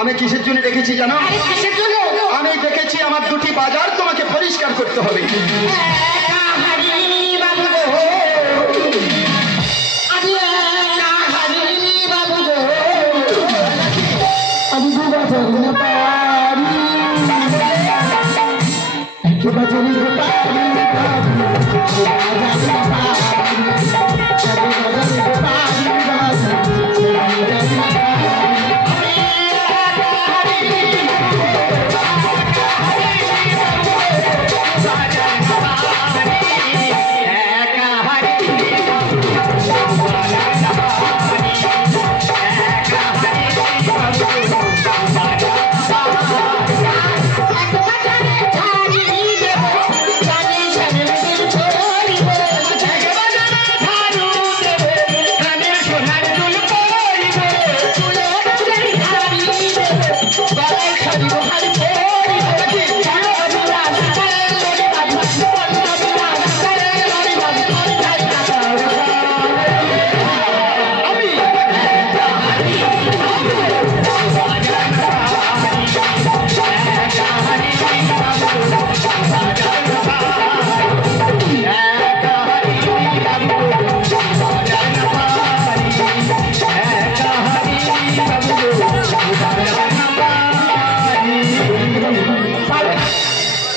আমি কিসের জন্য দেখেছি জানো? আমি দেখেছি আমার দুটি বাজার তোমাকে পরিষ্কার করতে হবে।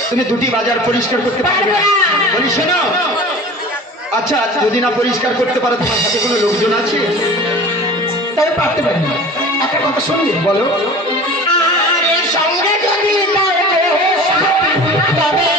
তুমি দুটি বাজার পরিষ্কার করতে পারবে না? বলি শোনো, আচ্ছা যদি না পরিষ্কার করতে পারো তোমার সাথে কোনো লোকজন আছে? তবে পারতে পারি না। একটা কথা শুনবি? বলো। আরে সঙ্গে যদি তবে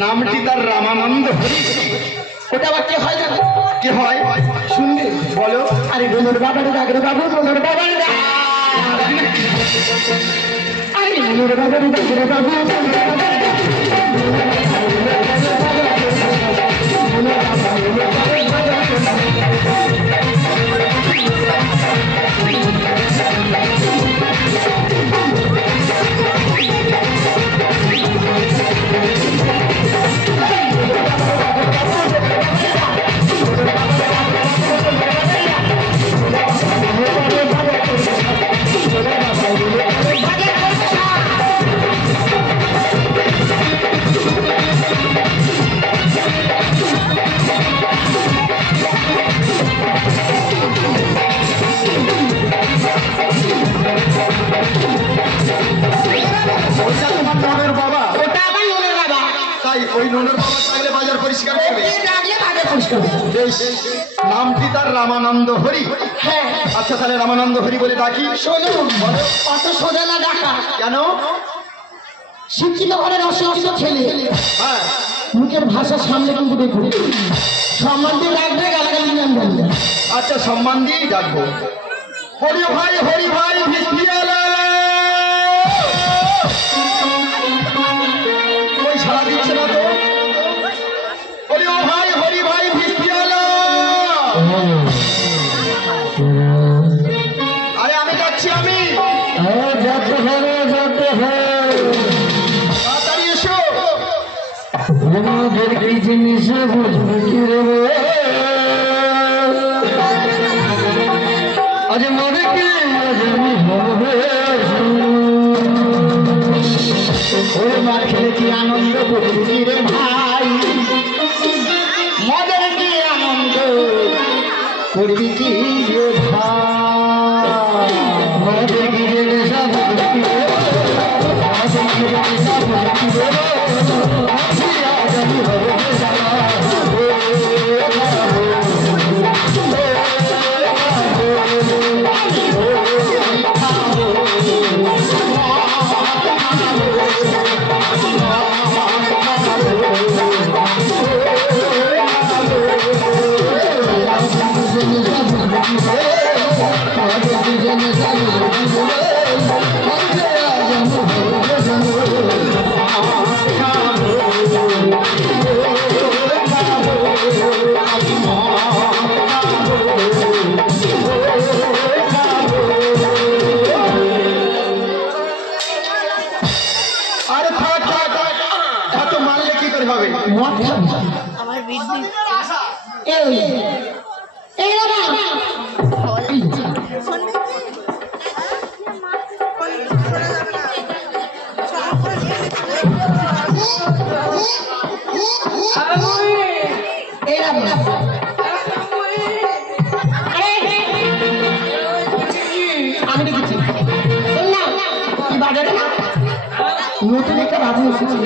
নামটি তার রামানন্দ হরি। ওটা আবার কে হয় জানো? কে হয় শুনবি? বলো। আরে বনুর বাবার ডাক রে বাবু, বনুর বাবার ডাক। আরে ওই ননের বাবা থাকলে বাজার পরিষ্কার করবে। বেশ, নামটি তার রামানন্দ হরি। হ্যাঁ। আচ্ছা তাহলে রামানন্দ হরি বলে ডাকি। শোনো, অত সোজা না ডাকা। কেন? শিক্ষিত ঘরের অশিক্ষিত ছেলে, হ্যাঁ, মুখের ভাষার সামনে কিন্তু দেখুন সম্মান দিয়ে ডাকবে, গালাগালি নাম বলবে। আচ্ছা সম্মান দিয়েই ডাকবো। হরি ভাই ভিস্তিয়ালা। ওই সারা দিচ্ছে না তো। হরি ভাই ভিস্তিয়ালা। আরে আমি যাচ্ছি, আমি তাড়াতাড়ি এসো। জিনিস বুঝবে কি রে আজ মনে কি ওরে মা খেলে কি আনন্দ করবি রে ভাই, মদের কি আনন্দ করবি কি রে ভাই, মদের কি রে নেশা করবি রে, মদের কি রে নেশা করবি রে, আজ আমি হব নতুন একটা বাবু এসেছে।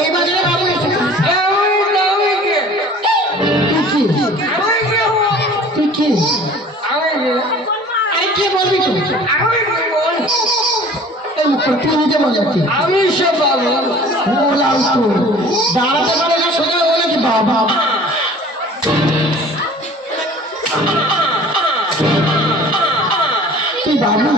এই বাজারে বাবু এসেছে। তুই কি কে বলবি তুই? তুই নিজে বলছি আমি সব দাঁড়াতে পারে না, সোজা বলে কি বাবা তুই বাবু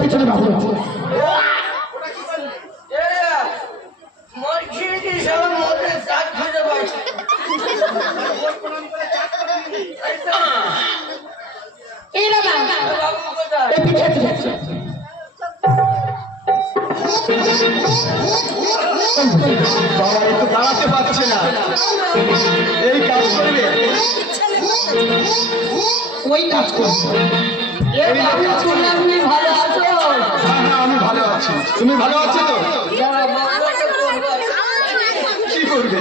পিছনে বাবু বাবা একটু দাঁড়াতে পারছে না, এই কাজ করবে, ওই কাজ করবে। ভালো আছো? হ্যাঁ আমি ভালো আছি, তুমি ভালো আছো তো? কি করবে?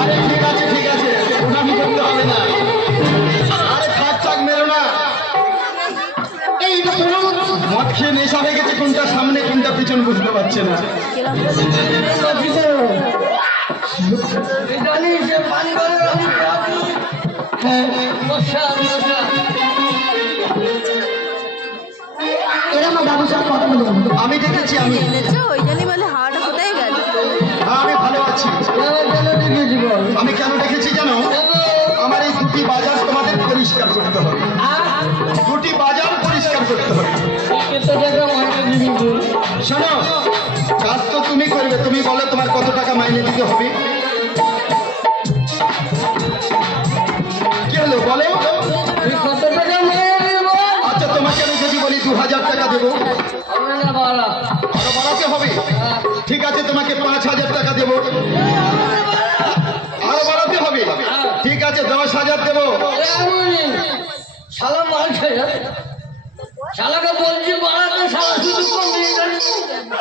আরে ঠিক আছে, ওটা আমি করতে খেয়ে নেশা হয়ে গেছে, কোনটা সামনে কোনটা পিছন বুঝতে পারছে না। এরা আমার বাবুর সাথে কথা বলে আমি দেখেছি, আমি ওই জন্যই বলে হাওয়াটা কোথায় গেল? হ্যাঁ, আমি ভালো আছি। আমি কেন দেখেছি জানো? আমার এই দুটি বাজার তোমাদের পরিষ্কার করতে হবে, দুটি বাজার পরিষ্কার করতে হবে। শোনো, কাজ তো তুমি করবে, তুমি বলো তোমার কত টাকা মাইনে দিতে হবে। কি হলো বলো? আচ্ছা, তোমাকে আমি যদি বলি 2000 টাকা দেবো, আরো বাড়াতে হবে। ঠিক আছে, তোমাকে 5000 টাকা দেবো, আরো বাড়াতে হবে। ঠিক আছে, 10,000 দেবো।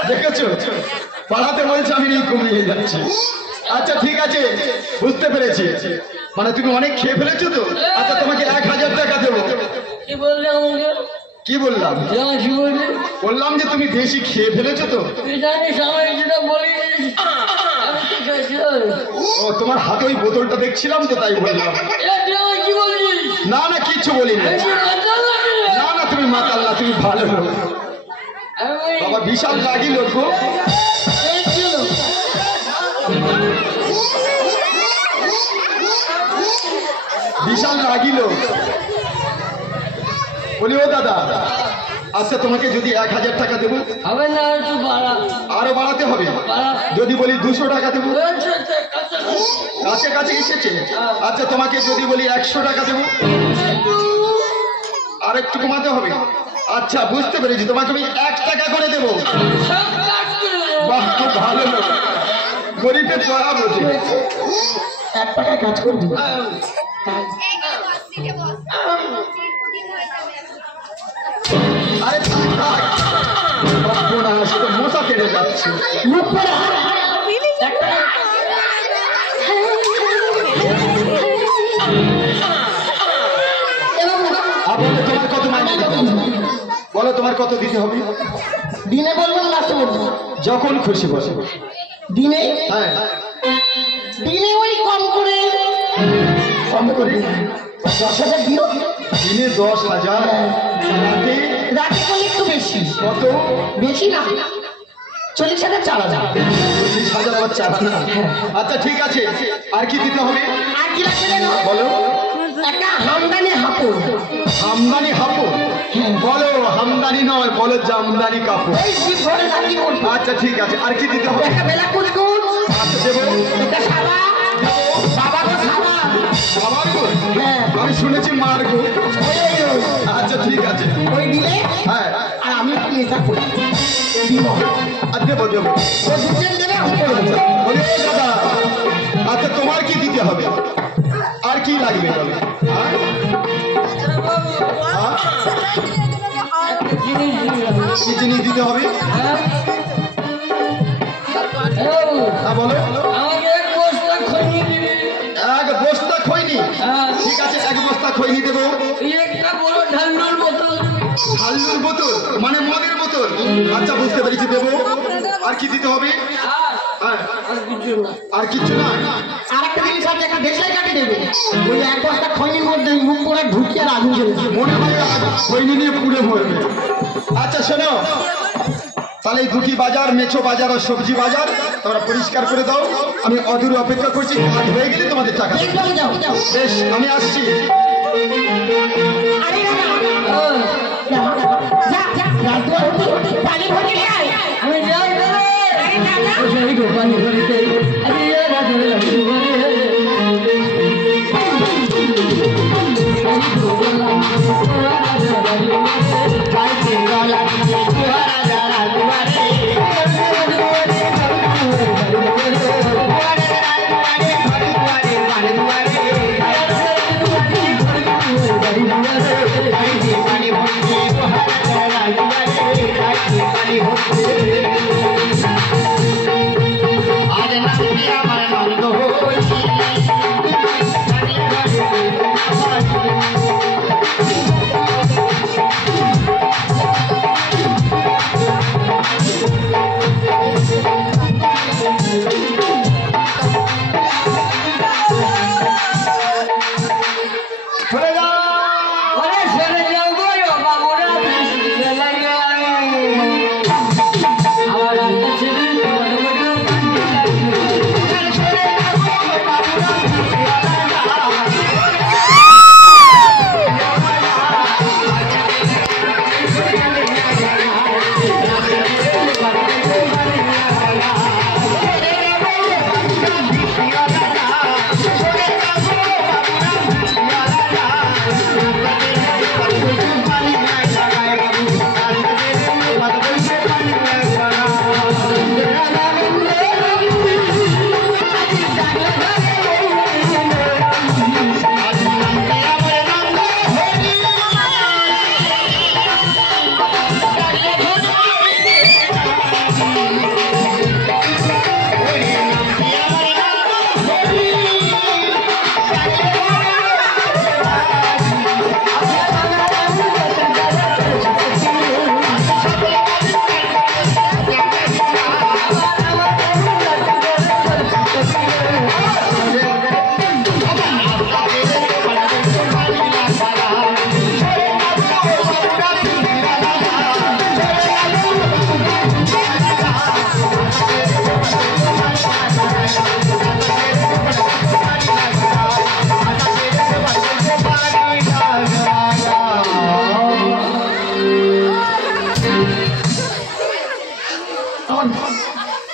দেখেছো, পাড়াতে বলছে আমি এই কমিয়ে যাচ্ছি। আচ্ছা ঠিক আছে, বুঝতে পেরেছি, মানে তুমি অনেক খেয়ে ফেলেছো তো। আচ্ছা, তোমাকে 1000 টাকা দেবো। কি বললাম? বললাম যে তুমি বেশি খেয়ে ফেলেছো তো। ও, তোমার হাতে ওই বোতলটা দেখছিলাম তো, তাই বললাম। না না, কিচ্ছু বলিনি। না না, তুমি মাতাল না, তুমি ভালো লোক। বাবা, বিশাল রাগি লোক গো। বিশাল রাগি লোক। বলি, ও দাদা, আচ্ছা তোমাকে যদি 1000 টাকা দেবো, আরো বাড়াতে হবে। যদি বলি 200 টাকা দেবো, কাছে এসেছে। আচ্ছা, তোমাকে যদি বলি 100 টাকা দেবো, আর একটু কমাতে হবে। আচ্ছা, বুঝতে পেরেছি, তোমাকে আমি 1 টাকা করে দেবো। বাহ, খুব ভালো লোক, গরিবের দয়া বোঝে। 1 টাকায় কাজ করবি। আরে থাক, থাক। সর্বনাশ, তো মশা কেটে যাচ্ছে। মুখ পড়া। বলো তোমার কত মাইনে দিতে হবে? বলো তোমার কত দিতে হবে? দিনে বলবো না রাতে বলবো? যখন খুশি বসে। দিনে? হ্যাঁ, দিনে ওই কম করে কম করে 10,000 দিও। দিনে 10,000, রাতে রাতে করলে একটু বেশি। কত? বেশি না, 40,000 4,000। 40,000 আবার চালা না। আচ্ছা ঠিক আছে, আর কি দিতে হবে? আর কি লাগবে জানো? বলো। একটা হামদানি হাঁপুর। হামদানি হাঁপুর? বলো হামদানি নয়, বলো জামদানি কাপড়। এই জিভ ভরে নাকি করবো। আচ্ছা ঠিক আছে, আর কি দিতে হবে? একটা বেলা কুচকুচ। আচ্ছা দেবো। একটা সাবা। বাবা তো সাবা। আমার গো? হ্যাঁ। আমি শুনেছি মার গো। ওই। আচ্ছা ঠিক আছে। ওই দিলে হ্যাঁ, আর আমি একটু নেশা করি। দিব। আর দেবো দেবো। ও দুজন দেবে, আমি করে দেবো। বলি, ও দাদা, আচ্ছা তোমার কি দিতে হবে? আর কি লাগবে বলো? হ্যাঁ? হ্যাঁ? কি জিনিস দিতে হবে? হ্যাঁ বলো। এক বস্তা খৈনি? ঠিক আছে, 1 বস্তা খৈনি দেবো। ঢালুর বোতল মানে মদের বোতল? আচ্ছা বুঝতে পেরেছি, দেবো। আর কি দিতে হবে? হ্যাঁ, আর কিচ্ছু না? আর একটা জিনিস আছে, একটা দেশলাই কাটি দেবে। ওই 1 বস্তা খৈনির মধ্যে মুখ করে ঢুকিয়ে আর আগুন জ্বলবে। মনে হয় খৈনি নিয়ে পুড়ে মরবে। আচ্ছা শোনো, তাহলে এই দুটি বাজার, মেছো বাজার আর সবজি বাজার তোমরা পরিষ্কার করে দাও। আমি অদূরে অপেক্ষা করছি, কাজ হয়ে গেলে তোমাদের টাকা দেব। বেশ ভালো, যাও যাও। বেশ, আমি আসছি। আরে না, যা যা যা, রাজদুয়ার হতে পানি ভরে নিয়ে আয়। আমি যাই বলে। আরে না না, ওই গো পানি ভরিতে। আরে রাজদুয়ার হতে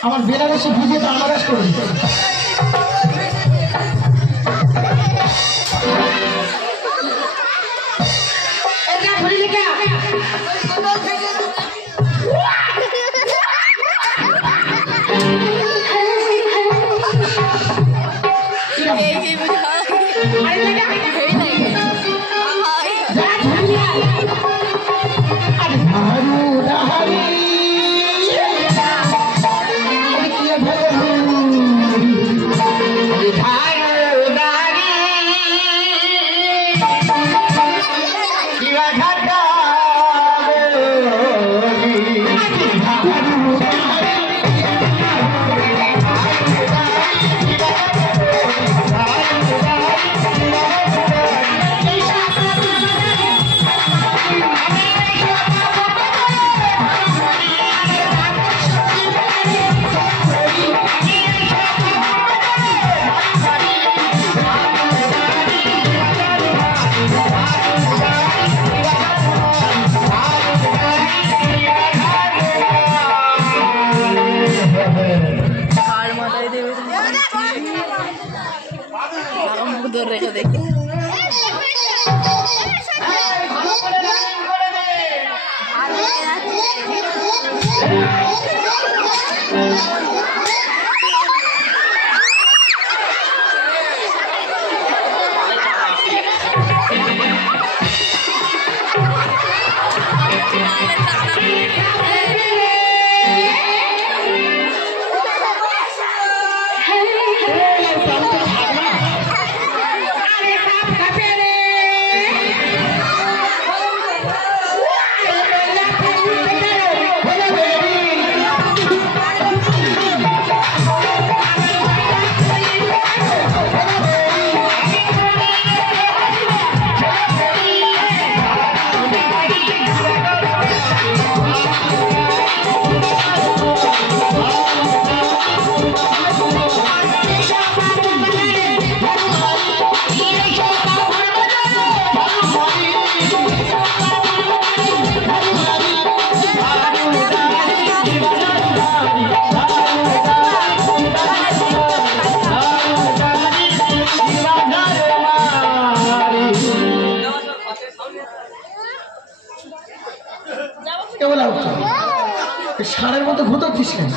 আমার বেনারসি ভিজে তো আনারস করে দিতে রেখে দেখি ষাঁড়ের মতো ঘুরতেছিস কেন?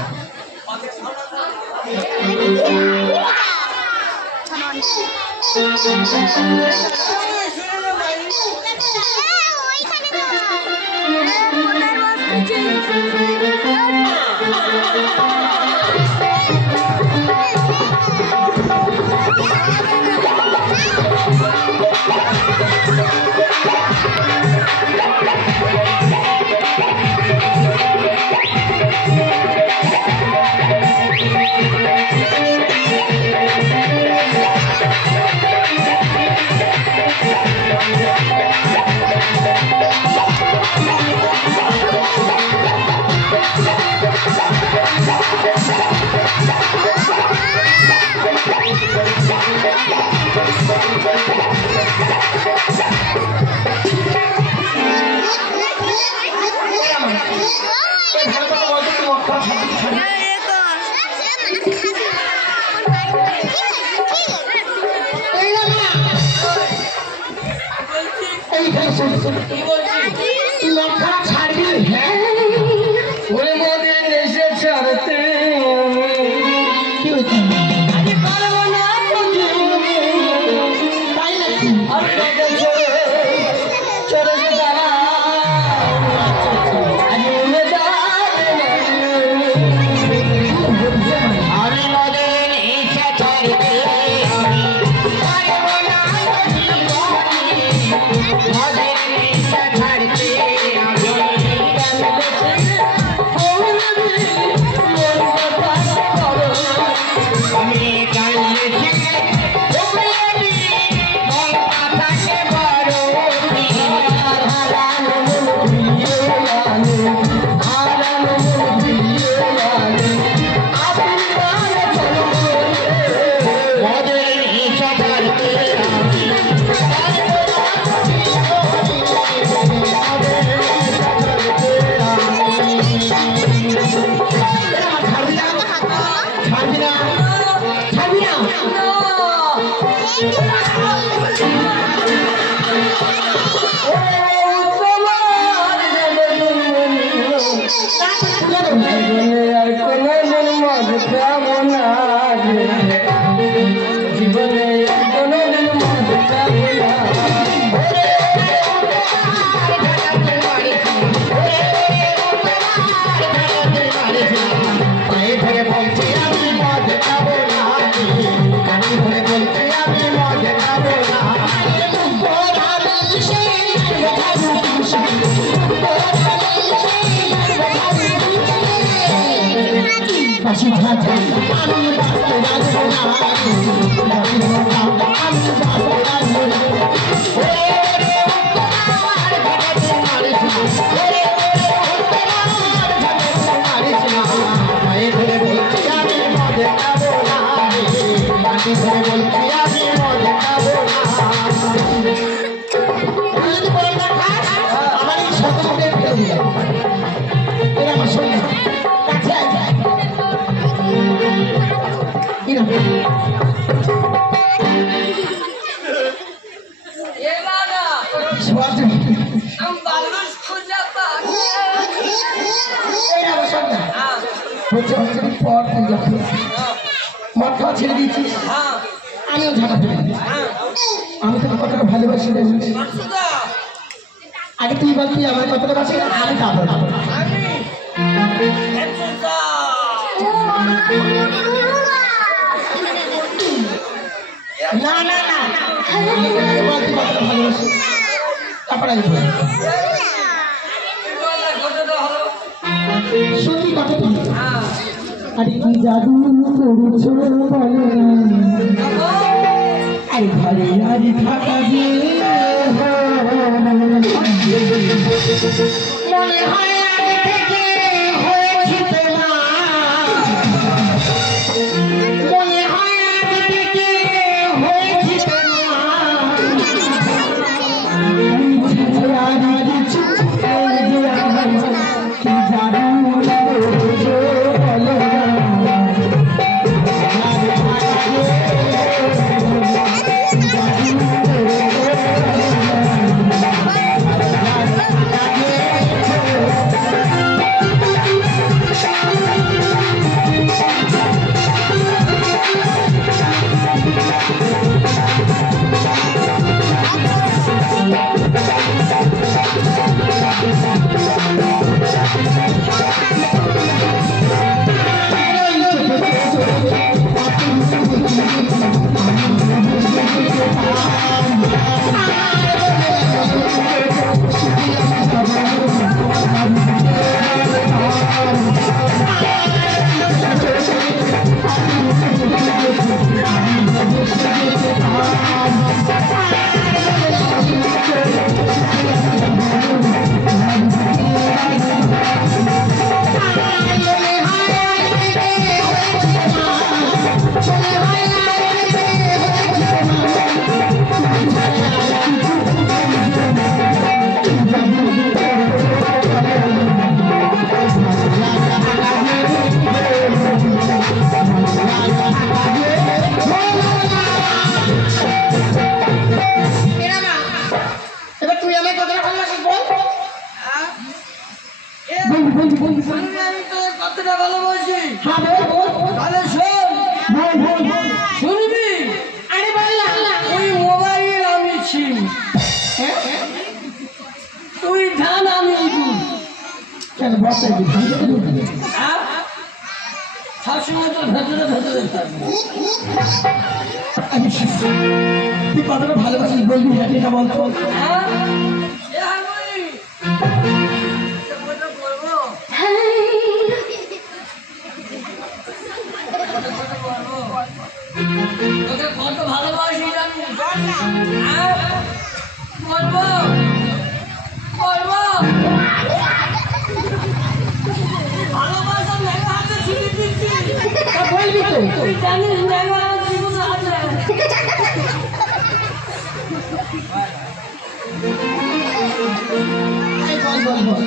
আমি কাশি ঝাঁঝা আমি বাঁচতে রাখবো না আমি বাঁচতে রাখবো না মায়ে ধরে বলছি আমি মদ খাবো না মাটি ধরে বলছি আমি মদ খাবো না আমার এই শত করে ফেলে এরা আমার সঙ্গে কাছে পর তুই যখন মদ খাওয়া ছেড়ে দিয়েছিস আমিও ঝাঁকা ফেলে দিয়েছি আমি তোকে কতটা ভালোবাসি জানিস আগে তুই বল তুই আমার কতটা বাসি আমি তারপর না না না বল তুই কতটা ভালোবাসি তারপর আমি বল সত্যি কথা আরে কি জাদু করেছো বলো আরে ঘরে আরে থাকা মনে হয় আগে থেকে হয়েছে মনে হয় আগে থেকে হয়েছে কতটা ভালোবাসি তাহলে শুনবি আরে বললাম ওই মোবাইল আমি ছিম তুই ধান আমি কেন বসে সবসময় তো ভেতরে ভেতরে থাকবো তুই কতটা ভালোবাসিস বলবি এটা বলতো কত ভালোবাসি জানি বলবো বলবো ভালোবাসা মেঘা হাতে ছিঁড়ে দিচ্ছি বলবি তো তুই জানিস মেঘা আমার জীবনে আছে বল বল বল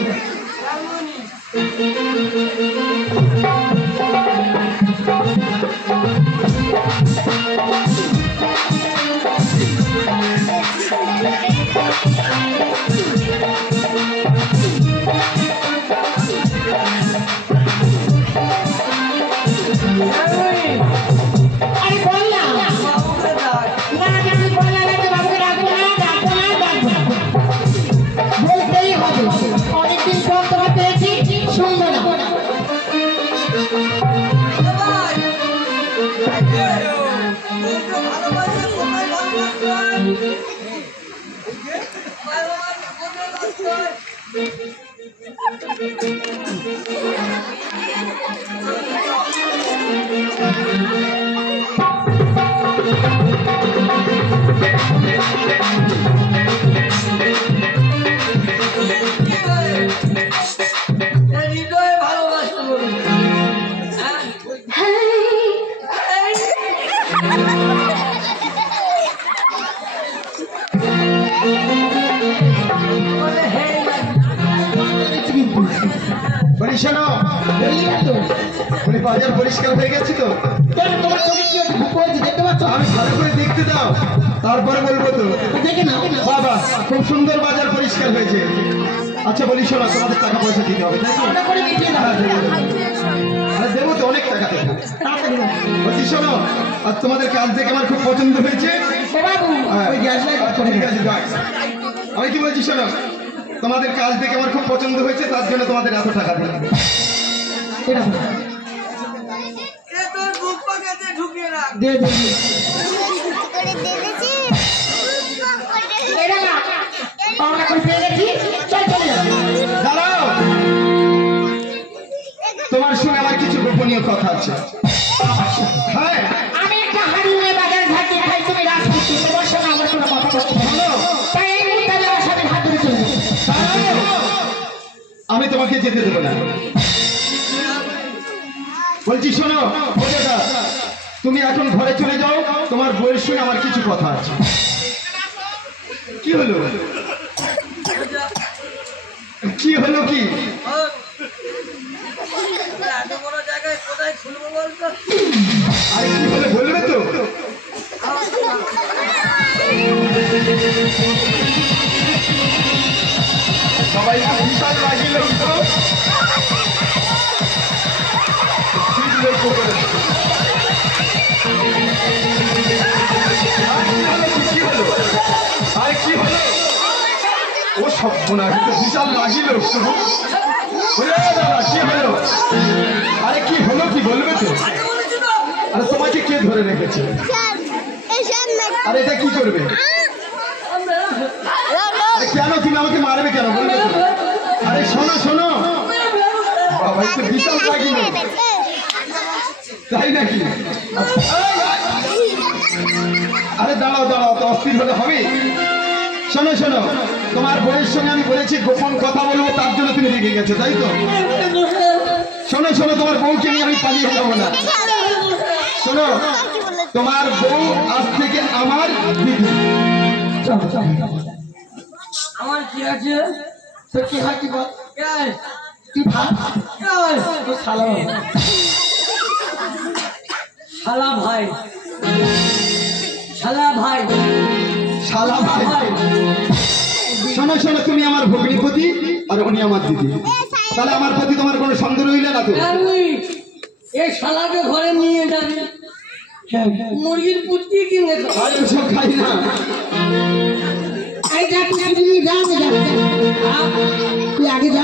Thank you. বলি শোনো, বলি বাজার পরিষ্কার হয়ে গেছে তো? আমি ভালো করে দেখতে দাও, তারপরে বলবো তো। বাবা খুব সুন্দর বাজার পরিষ্কার হয়েছে। আচ্ছা বলি শোনো, তোমাদের টাকা পয়সা দিতে হবে তাই তো? দেবো তো, অনেক টাকা দেবো। বলছি শোনো, আর তোমাদের কাজ দেখে আমার খুব পছন্দ হয়েছে। ঠিক আছে যাক। আমি কি বলছি শোনো, তোমাদের কাজ দেখে আমার খুব পছন্দ হয়েছে, তার জন্য তোমাদের এত টাকা দিলাম। দাঁড়াও, তোমার সঙ্গে আমার কিছু গোপনীয় কথা আছে। হ্যাঁ, আমি একটা হাড়ি নিয়ে বাজার ঘাট দিয়ে খাই, তুমি রাজনীতি, তোমার সঙ্গে আমার কোনো কথা বলছি না। তাই এই মুহূর্তে আমি আমার সাথে হাত ধরে চলবো। আমি তোমাকে যেতে দেবো না। বলছি শোনো বোঝাটা, তুমি এখন ঘরে চলে যাও, তোমার বউয়ের সঙ্গে আমার কিছু কথা আছে। কি হলো? কি হলো? কি এত বড় জায়গায় কোথায় খুলবো বলতো? আরে কি হলো বলবে তো? সবাই বিশাল লাগিল তো। ঠিক লক্ষ্য করে। কি হলো? আরে কি হলো? ও সব শোনা কিন্তু বিশাল লাগিল। দাদা কি হলো? আরে কি হলো কি বলবে তো? আরে তোমাকে কে ধরে রেখেছে? আরে এটা কি করবে? আরে কেন তুমি আমাকে মারবে কেন বলবে তো? আরে শোনো শোনো, বাবা একটু বিশাল লাগিল তাই নাকি? আরে দাঁড়াও দাঁড়াও, তো অস্থির হলে হবে? শোনো শোনো, তোমার বউয়ের সঙ্গে আমি বলেছি গোপন কথা বলবো, তার জন্য তুমি রেগে গেছো তাই তো? শোনো শোনো, তোমার বউকে নিয়ে আমি পালিয়ে যাবো না। শোনো, তোমার বউ আজ থেকে আমার দিদি। আমার কি আছে? তোর কি হয় কি বল? তুই ভাত তোর শালা শালা ভাই, শালা ভাই, শালা ভাই। শোনো শোনো, তুমি আমার ভগ্নিপতি আর উনি আমার দিদি, তাহলে আমার প্রতি তোমার কোনো সন্দেহ রইল না তো? এই শালাকে ঘরে নিয়ে যাবি, মুরগির পুষ্টি কিনে আরে ওসব খাই না। এই যা তুই আগে নিয়ে যা, তুই আগে যা,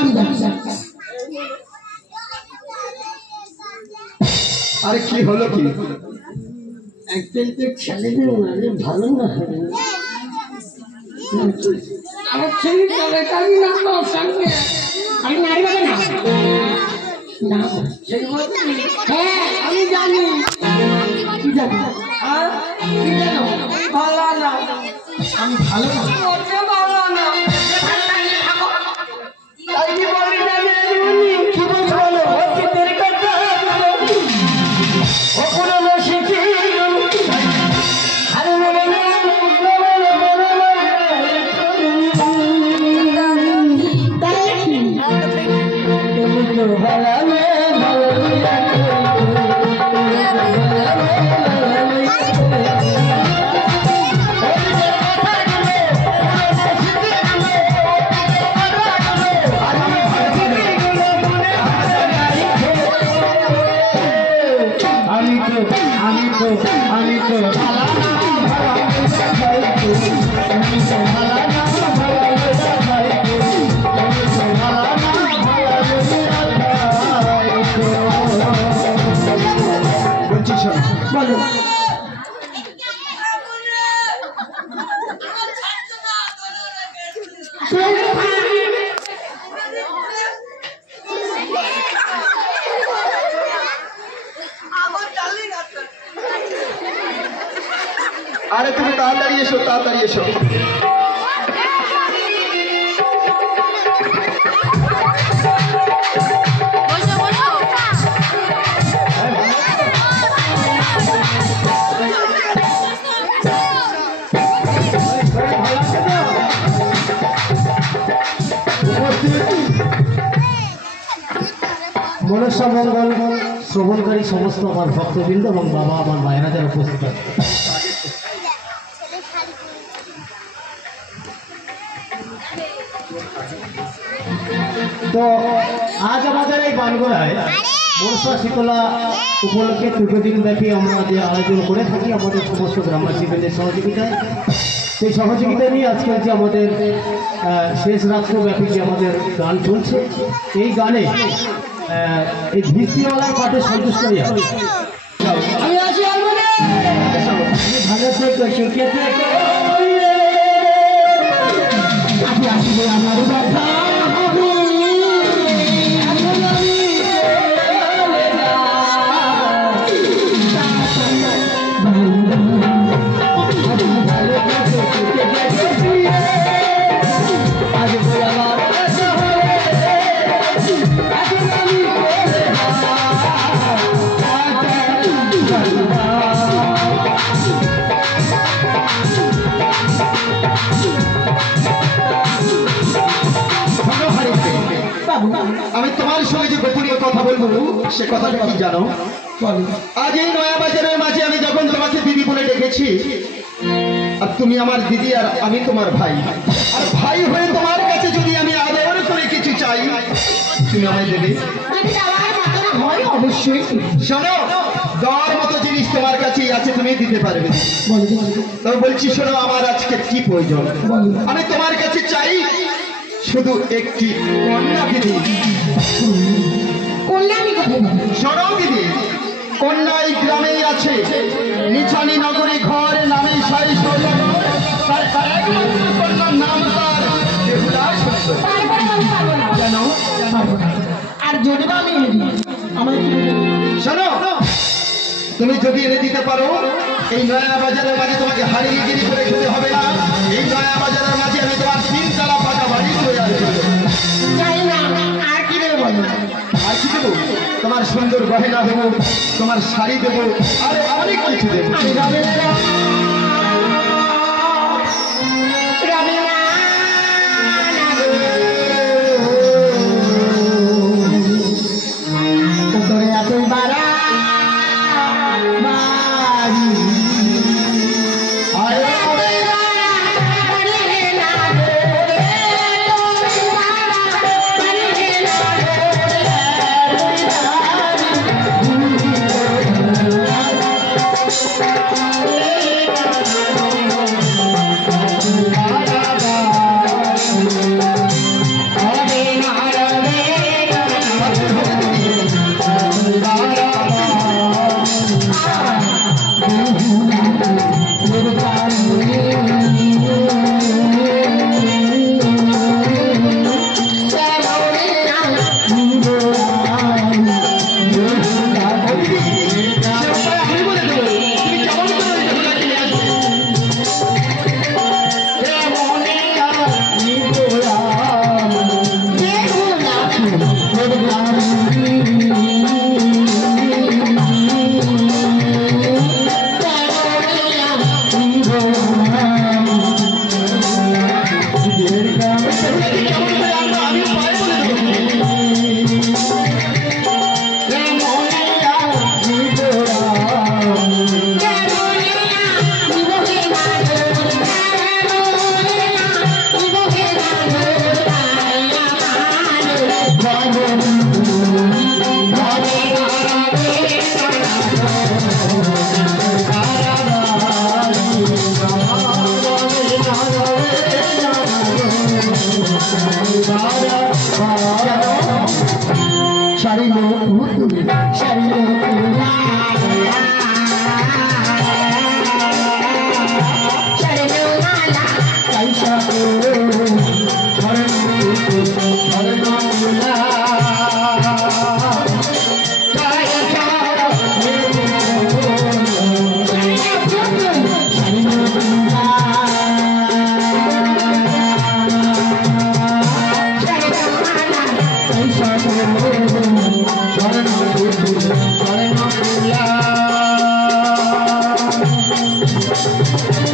আরে কি হলো কি? একদিন তো ছেলেদের মানে ভালো না, আমার ছেলে তাড়াতাড়ি না আমার সঙ্গে আমি নারী না না সেই বলছি। হ্যাঁ আমি জানি কি জানি আর কি জানো? ভালো না, আমি ভালো না। ওকে ভালো না, তাই কি বলি জানি? কি বলছো বলো? ওকে দেরি করতে হবে। অপরাধ শিখি আরে আরে তুমি তাড়াতাড়ি এসো, তাড়াতাড়ি এসো। মনসা মঙ্গল শ্রবণকারী সমস্ত আমার ভক্তবৃন্দ এবং বাবা আমার মায়েরা যারা উপস্থিত আছে, তো আজ আমাদের এই বানগোড়ায় মনসা শীতলা উপলক্ষে 2 দিন ব্যাপী আমরা যে আয়োজন করে থাকি আমাদের সমস্ত গ্রামবাসীদের সহযোগিতায়, সেই সহযোগিতা নিয়ে আজকের যে আমাদের শেষ রাত্রব্যাপী যে আমাদের গান চলছে, এই গানে এই ভিস্তিওয়ালার পাঠে সন্তুষ্ট হয়ে যাবে। আমি আছি ভালো থেকে চোখেতে আমার কথা আমি তোমার সঙ্গে যে গোপনীয় কথা বলবো সে কথাটা কি জানো? আজ এই নয়া বাজারের মাঝে আমি যখন তোমাকে দিদি বলে ডেকেছি, আর তুমি আমার দিদি আর আমি তোমার ভাই, আর ভাই হয়ে তোমার কাছে যদি আমি আদর করে কিছু চাই তুমি আমায় দেবে? অবশ্যই। শোনো, দেওয়ার মতো জিনিস তোমার কাছেই আছে, তুমি দিতে পারবে। তবে বলছি শোনো, আমার আজকে কি প্রয়োজন? আমি তোমার কাছে চাই শুধু একটি কন্যা দিদি। শোনো দিদি, কন্যা এই গ্রামেই আছে, নিছানি নগরী ঘর নামে সাই সৌদাগর, তার একমাত্র কন্যার নাম তার বেহুলা সুন্দর। কেন? আর যদি আমি শোনো, তুমি যদি এনে দিতে পারো, এই নয়া বাজারের মাঝে তোমাকে হারিয়ে গিরি করে খেতে হবে না। এই নয়া বাজারের মাঝে আমি তোমার 3 তলা পাকা বাড়ি তৈরি করবো। আর কি দেবো বলো? আর কি দেবো? তোমার সুন্দর গহেনা দেবো, তোমার শাড়ি দেবো, আর অনেক কিছু দেবো।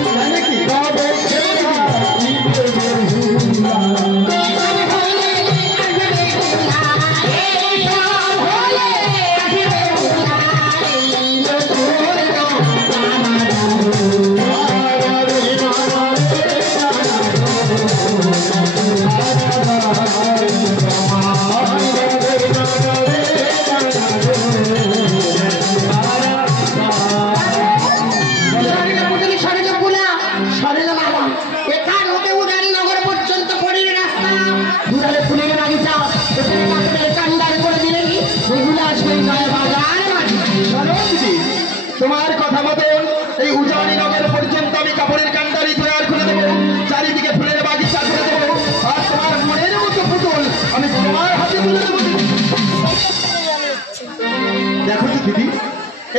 জানে কি?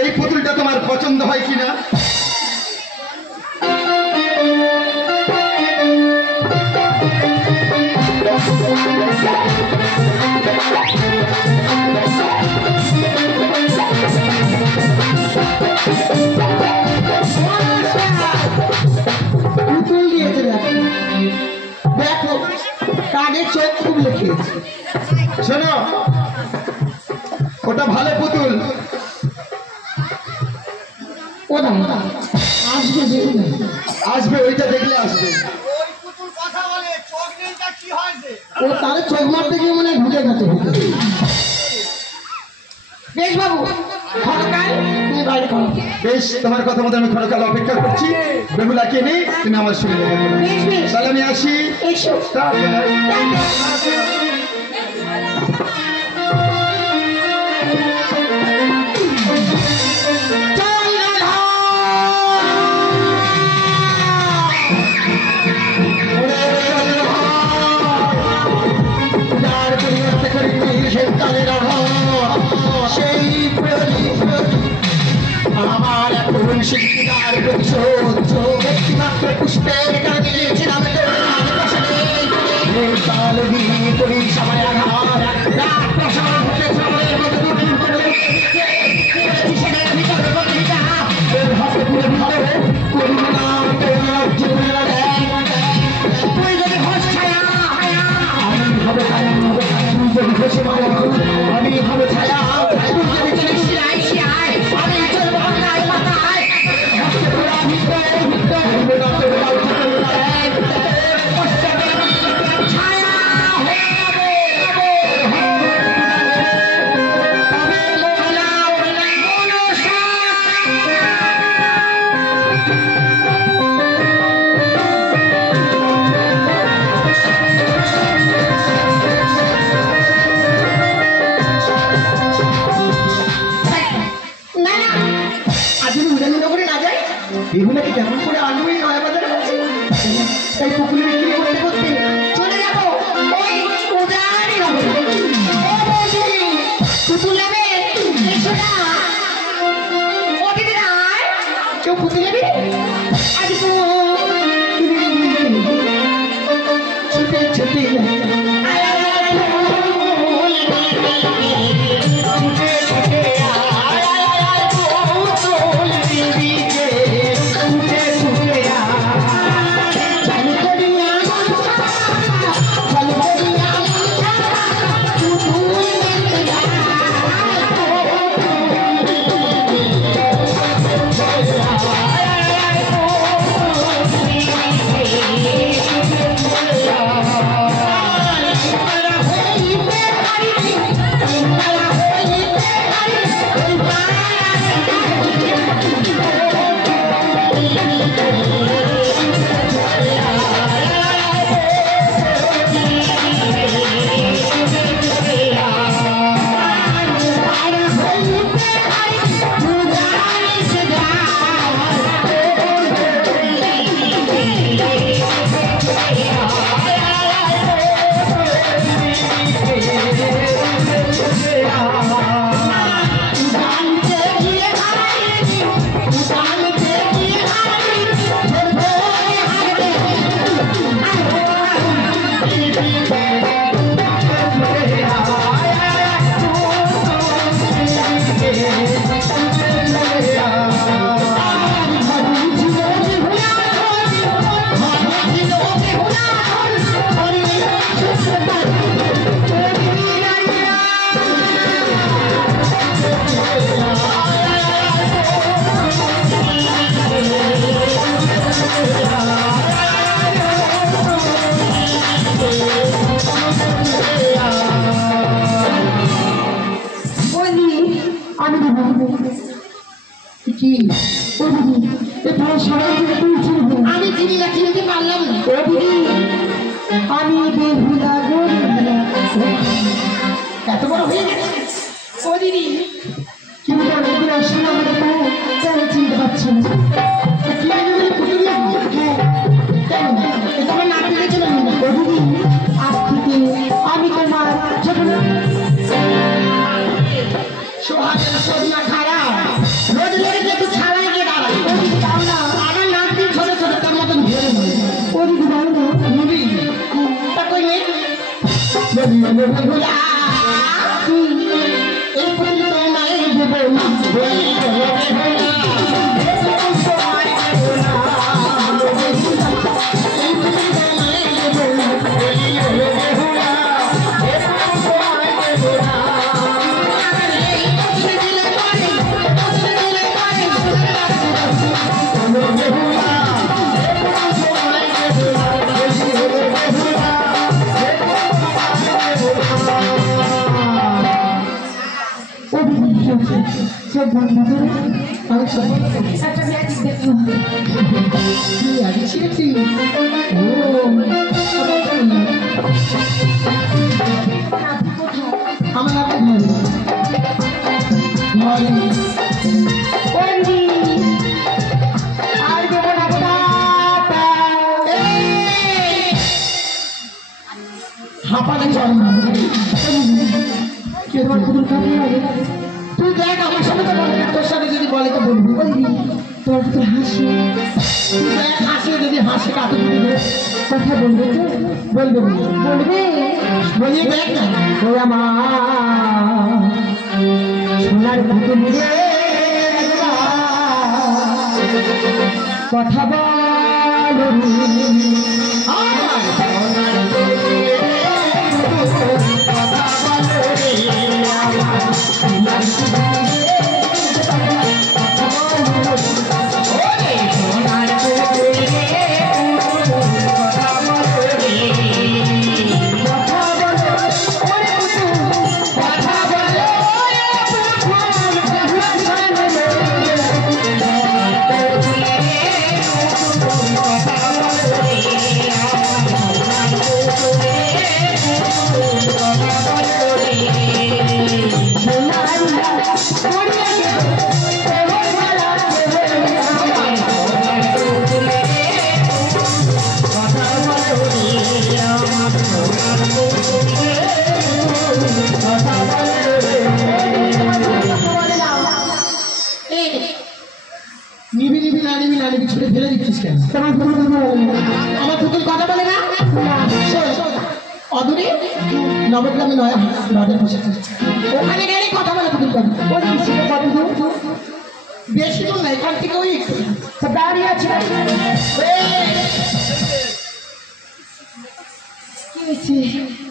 এই পুতুলটা তোমার পছন্দ হয় কিনা? পুতুল দিয়েছে দেখো, কানে চোখ খুব লেখেছে। শোনো, ওটা ভালো পুতুল। ও না আসবে, দেখুন আসবে, ওইটা দেখলে আসবে। ও তাহলে চোখ মারতে গিয়ে মনে হয় ঢুকে গেছে। বেশ বাবু, ক্ষণকাল তুমি বাইরে করো। বেশ, তোমার কথা মতো আমি ক্ষণকাল অপেক্ষা করছি। বেহুলাকে নিয়ে তুমি আমার সঙ্গে দেখা করো। বেশ বেশ, তাহলে আমি আসি। এসো। আমার এখন শিক্ষিতার প্রতিশোধ ব্যক্তিমাত্র পুষ্পের কাজে দিয়েছিলাম তাল দিয়ে করি সবাই আঘাত রাত প্রসার হতে সবাই মতো দুটি করে সেটার ভিতরে কবিতা হাতে তুলে ভিতরে করুণা তুই যদি হস ছায়া আমি হবে ছায়া, তুই যদি হসে মায়া আমি হবে ছায়া, তুই যদি চলিস আয় আমি চলবো মাথায় মাথায় হস্তে তোরা ভিতরে ভিতরে ছায়া হয়ে যাবে তবে মহিলা মনসা। না না, আজ আমি উড়ানগরে না যাই, বেহুলাকে কেমন করে আনবো এই নয়া বাজারে আছে, তাই পুকুরে বিক্রি করতে করতে চলে যাবো ওই উড়ানি হবে। পুতুল নেবে, এসো না ও দিদি না, কেউ পুতুল নেবে আজ তো ছুটে ছুটে আমি চিনি না, চিনতে পারলাম না। ও দিদি, আমি বেহুলা গো এত বড় হয়ে গেছে। ও দিদি, কিন্তু অনেকদিন আসলে আমাদের তো কেন চিনতে পারছি না। কি আমি পুতুল লাগবে? হ্যাঁ, কেন এটা আমার নাতি গেছিল না। ও দিদি, আজ থেকে আমি তোমার ছোট সোহাগের সরিয়া খারাপ হলো বেহুলা এই পুতুল তোমায় দেব না বলি হলো বেহুলা सब बंद करो और सब अच्छी अच्छी ओ हमारा হাঁপালে চল না কে তোমার পুতুল খাবি তুই দেখ আমার সাথে তো বলে তোর সাথে যদি বলে তো বলবি বলবি তোর তো হাসি তুই দেখ হাসি যদি হাসি কাটে কথা বলবে তো বলবে বলবে বলি দেখ না ওই আমার সোনার পুতুল রে কথা বল আমার সোনার পুতুল কথা বল রে আমার সোনার পুতুল আমার পুতুল কথা বলে না অদূরে নবগ্রামে নয় রাজা বসেছে ওখানে গেলে কথা বলে পুতুল বেশি দূর না এখান থেকে ওই দাঁড়িয়ে আছে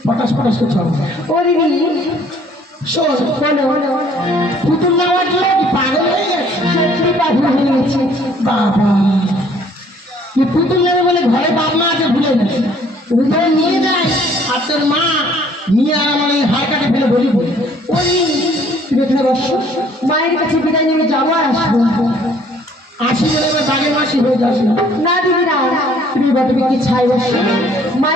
পটাশ পটাশ করছে ও দিদি শোন বলো পুতুল নেওয়ার জন্য কি পাগল হয়ে গেছে পাগল হয়ে গেছে বাবা পুতুল নেবে বলে ঘরে বাপ মা আছে ভুলে গেছে ধরে নিয়ে যায় আর তোর মা নিয়ে আর আমার হাড় কাটে ফেলে বলি বলি ওই তুমি এখানে বসো মায়ের কাছে বিদায় নিয়ে যাবো আর আসবো আসি বলে এবার বাঘের মাসি হয়ে যাস না দিদি না তুমি বা তুমি কি ছাই বসো মা